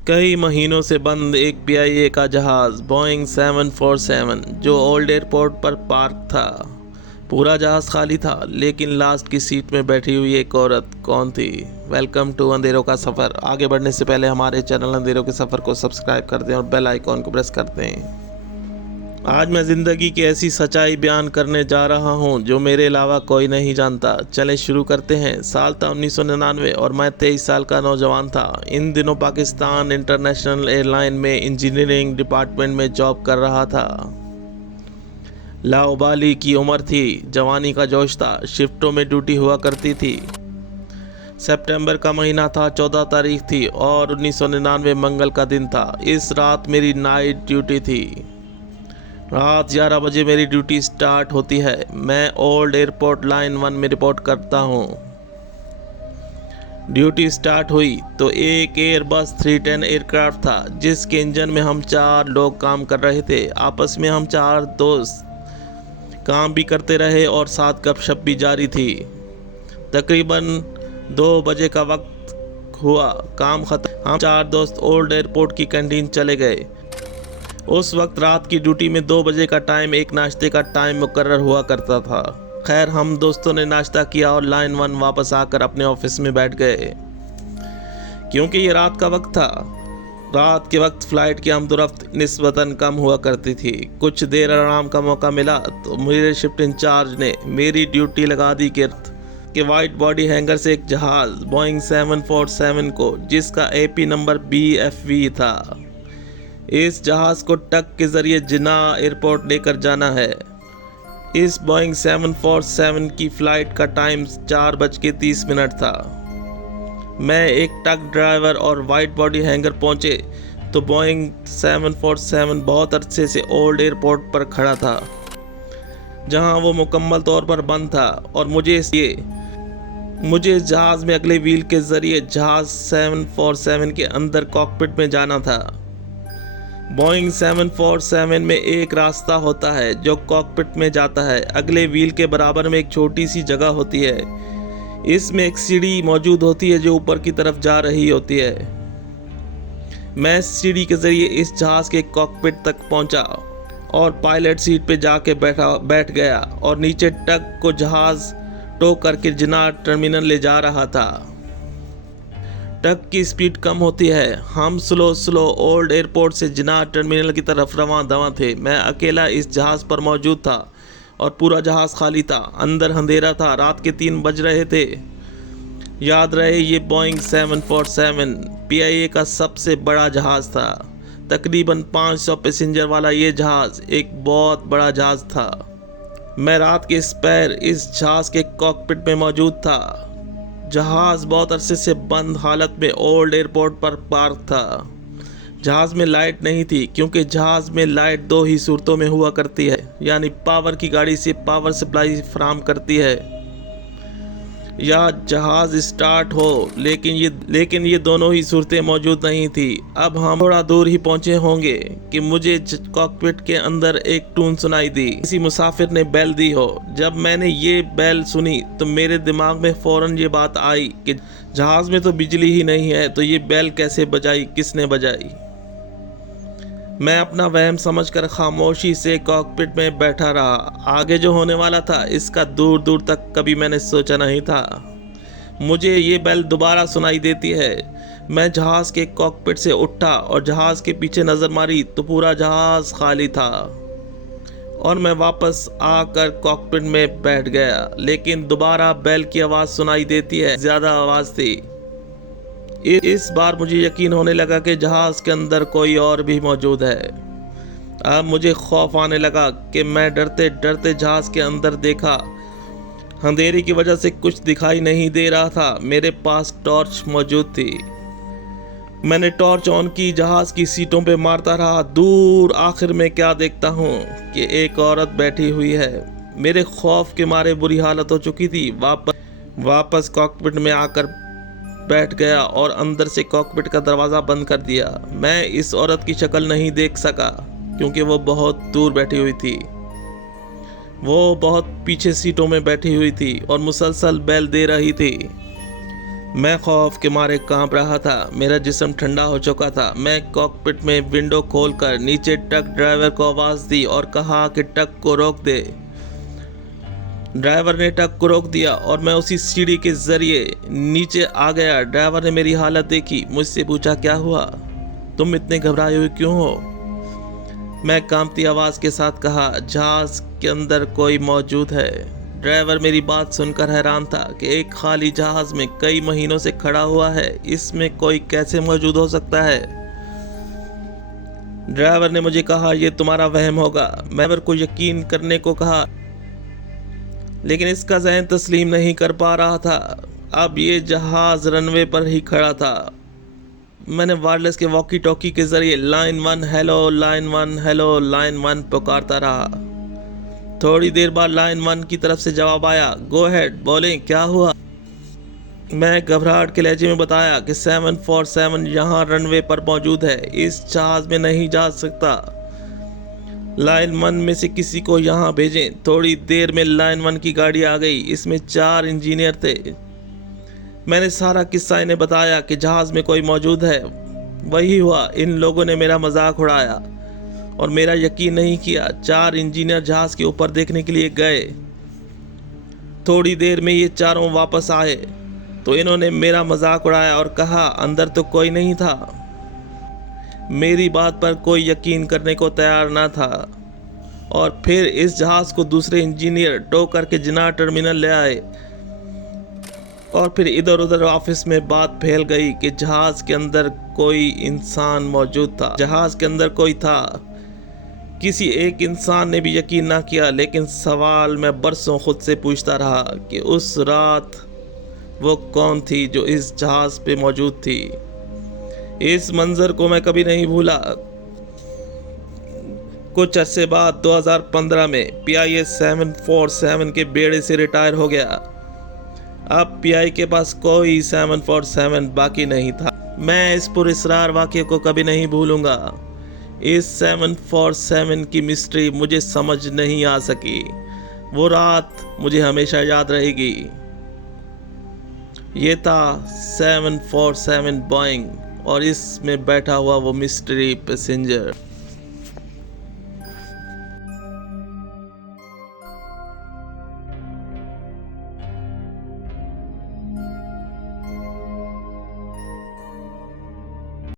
कई महीनों से बंद एक पीआईए का जहाज़ बोइंग 747 जो ओल्ड एयरपोर्ट पर पार्क था। पूरा जहाज़ खाली था, लेकिन लास्ट की सीट में बैठी हुई एक औरत कौन थी? वेलकम टू अंधेरों का सफ़र। आगे बढ़ने से पहले हमारे चैनल अंधेरों के सफ़र को सब्सक्राइब कर दें और बेल आइकॉन को प्रेस कर दें। आज मैं ज़िंदगी की ऐसी सच्चाई बयान करने जा रहा हूँ जो मेरे अलावा कोई नहीं जानता। चले शुरू करते हैं। साल था 1999 और मैं 23 साल का नौजवान था। इन दिनों पाकिस्तान इंटरनेशनल एयरलाइन में इंजीनियरिंग डिपार्टमेंट में जॉब कर रहा था। लाओबाली की उम्र थी, जवानी का जोश था, शिफ्टों में ड्यूटी हुआ करती थी। सितंबर का महीना था, 14 तारीख थी और 1999 मंगल का दिन था। इस रात मेरी नाइट ड्यूटी थी। रात 11 बजे मेरी ड्यूटी स्टार्ट होती है। मैं ओल्ड एयरपोर्ट लाइन 1 में रिपोर्ट करता हूँ। ड्यूटी स्टार्ट हुई तो एक एयरबस 310 एयरक्राफ्ट था जिसके इंजन में हम 4 लोग काम कर रहे थे। आपस में हम 4 दोस्त काम भी करते रहे और साथ गपशप भी जारी थी। तकरीबन 2 बजे का वक्त हुआ, काम खत्म। हम 4 दोस्त ओल्ड एयरपोर्ट की कैंटीन चले गए। उस वक्त रात की ड्यूटी में 2 बजे का टाइम एक नाश्ते का टाइम मुकर्रर हुआ करता था। खैर, हम दोस्तों ने नाश्ता किया और लाइन 1 वापस आकर अपने ऑफिस में बैठ गए। क्योंकि ये रात का वक्त था, रात के वक्त फ़्लाइट की आमदोरफ्त निस्बतन कम हुआ करती थी। कुछ देर आराम का मौका मिला तो मेरे शिफ्ट इंचार्ज ने मेरी ड्यूटी लगा दी कि वाइट बॉडी हैंगर से एक जहाज़ बोइंग 747 को, जिसका एपी नंबर BFV था, इस जहाज़ को टक के ज़रिए जिना एयरपोर्ट लेकर जाना है। इस बोइंग 747 की फ़्लाइट का टाइम 4:30 था। मैं एक ट्रक ड्राइवर और वाइट बॉडी हैंगर पहुंचे तो बोइंग 747 बहुत अरसे से ओल्ड एयरपोर्ट पर खड़ा था, जहां वो मुकम्मल तौर पर बंद था और मुझे जहाज़ में अगले व्हील के ज़रिए जहाज़ 747 के अंदर कॉकपिट में जाना था। बोइंग 747 में एक रास्ता होता है जो कॉकपिट में जाता है। अगले व्हील के बराबर में एक छोटी सी जगह होती है। इसमें एक सीढ़ी मौजूद होती है जो ऊपर की तरफ जा रही होती है। मैं सीढ़ी के ज़रिए इस जहाज़ के कॉकपिट तक पहुंचा और पायलट सीट पे जाके बैठ गया और नीचे ट्रक को जहाज़ टो करके जिना टर्मिनल ले जा रहा था। ट्रक की स्पीड कम होती है। हम स्लो ओल्ड एयरपोर्ट से जिना टर्मिनल की तरफ रवां दवां थे। मैं अकेला इस जहाज़ पर मौजूद था और पूरा जहाज़ खाली था। अंदर अंधेरा था, रात के 3 बज रहे थे। याद रहे, ये बोइंग 747 पीआईए का सबसे बड़ा जहाज़ था। तकरीबन 500 पैसेंजर वाला ये जहाज़ एक बहुत बड़ा जहाज़ था। मैं रात के स्पैर इस जहाज़ के कॉकपिट में मौजूद था। जहाज़ बहुत अरसे से बंद हालत में ओल्ड एयरपोर्ट पर पार्क था। जहाज़ में लाइट नहीं थी, क्योंकि जहाज़ में लाइट 2 ही सूरतों में हुआ करती है, यानी पावर की गाड़ी से पावर सप्लाई फराहम करती है या जहाज़ स्टार्ट हो, लेकिन ये दोनों ही सूरतें मौजूद नहीं थी। अब हम थोड़ा दूर ही पहुंचे होंगे कि मुझे कॉकपिट के अंदर एक टून सुनाई दी। किसी मुसाफिर ने बेल दी हो। जब मैंने ये बेल सुनी तो मेरे दिमाग में फ़ौरन ये बात आई कि जहाज़ में तो बिजली ही नहीं है, तो ये बेल कैसे बजाई, किसने बजाई? मैं अपना वहम समझकर खामोशी से कॉकपिट में बैठा रहा। आगे जो होने वाला था इसका दूर दूर तक कभी मैंने सोचा नहीं था। मुझे ये बेल दोबारा सुनाई देती है। मैं जहाज़ के कॉकपिट से उठा और जहाज़ के पीछे नज़र मारी तो पूरा जहाज़ खाली था और मैं वापस आकर कॉकपिट में बैठ गया। लेकिन दोबारा बेल की आवाज़ सुनाई देती है, ज़्यादा आवाज़ थी। इस बार मुझे यकीन होने लगा कि जहाज़ के अंदर कोई और भी मौजूद है। अब मुझे खौफ आने लगा कि मैं डरते डरते जहाज़ के अंदर देखा। अंधेरे की वजह से कुछ दिखाई नहीं दे रहा था। मेरे पास टॉर्च मौजूद थी। मैंने टॉर्च ऑन की, जहाज़ की सीटों पे मारता रहा। दूर आखिर में क्या देखता हूँ कि एक औरत बैठी हुई है। मेरे खौफ के मारे बुरी हालत हो चुकी थी। वापस कॉकपिट में आकर बैठ गया और अंदर से कॉकपिट का दरवाज़ा बंद कर दिया। मैं इस औरत की शक्ल नहीं देख सका क्योंकि वो बहुत दूर बैठी हुई थी। वो बहुत पीछे सीटों में बैठी हुई थी और मुसलसल बेल दे रही थी। मैं खौफ के मारे कांप रहा था। मेरा जिस्म ठंडा हो चुका था। मैं कॉकपिट में विंडो खोलकर नीचे ट्रक ड्राइवर को आवाज़ दी और कहा कि ट्रक को रोक दे। ड्राइवर ने ट्रक को रोक दिया और मैं उसी सीढ़ी के जरिए नीचे आ गया। ड्राइवर ने मेरी हालत देखी, मुझसे पूछा, क्या हुआ, तुम इतने घबराए हुए क्यों हो? मैं कांपती आवाज़ के साथ कहा, जहाज़ के अंदर कोई मौजूद है। ड्राइवर मेरी बात सुनकर हैरान था कि एक खाली जहाज़ में कई महीनों से खड़ा हुआ है, इसमें कोई कैसे मौजूद हो सकता है? ड्राइवर ने मुझे कहा, यह तुम्हारा वहम होगा। मैं ड्राइवर को यकीन करने को कहा, लेकिन इसका ज़हन तस्लीम नहीं कर पा रहा था। अब ये जहाज़ रनवे पर ही खड़ा था। मैंने वायरलेस के वॉकी टॉकी के जरिए line 1 hello, line 1 hello, line 1 पुकारता रहा। थोड़ी देर बाद लाइन 1 की तरफ से जवाब आया, गो हेड, बोलें, क्या हुआ? मैं घबराहट के लहजे में बताया कि 747 यहाँ रनवे पर मौजूद है, इस जहाज़ में नहीं जा सकता। लाइन 1 में से किसी को यहाँ भेजें। थोड़ी देर में लाइन 1 की गाड़ी आ गई, इसमें 4 इंजीनियर थे। मैंने सारा किस्सा इन्हें बताया कि जहाज़ में कोई मौजूद है। वही हुआ, इन लोगों ने मेरा मजाक उड़ाया और मेरा यकीन नहीं किया। 4 इंजीनियर जहाज़ के ऊपर देखने के लिए गए। थोड़ी देर में ये चारों वापस आए तो इन्होंने मेरा मजाक उड़ाया और कहा, अंदर तो कोई नहीं था। मेरी बात पर कोई यकीन करने को तैयार ना था और फिर इस जहाज़ को दूसरे इंजीनियर टो करके जिन्ना टर्मिनल ले आए और फिर इधर उधर ऑफिस में बात फैल गई कि जहाज़ के अंदर कोई इंसान मौजूद था। जहाज़ के अंदर कोई था। किसी एक इंसान ने भी यकीन ना किया, लेकिन सवाल मैं बरसों खुद से पूछता रहा कि उस रात वो कौन थी जो इस जहाज़ पे मौजूद थी। इस मंजर को मैं कभी नहीं भूला। कुछ अरसे बाद 2015 में PI 747 के बेड़े से रिटायर हो गया। अब PI के पास कोई 747 बाकी नहीं था। मैं इस पुरस्कार वाक़ये को कभी नहीं भूलूंगा। इस 747 की मिस्ट्री मुझे समझ नहीं आ सकी। वो रात मुझे हमेशा याद रहेगी। ये था 747 बोइंग और इसमें बैठा हुआ वो मिस्ट्री पैसेंजर।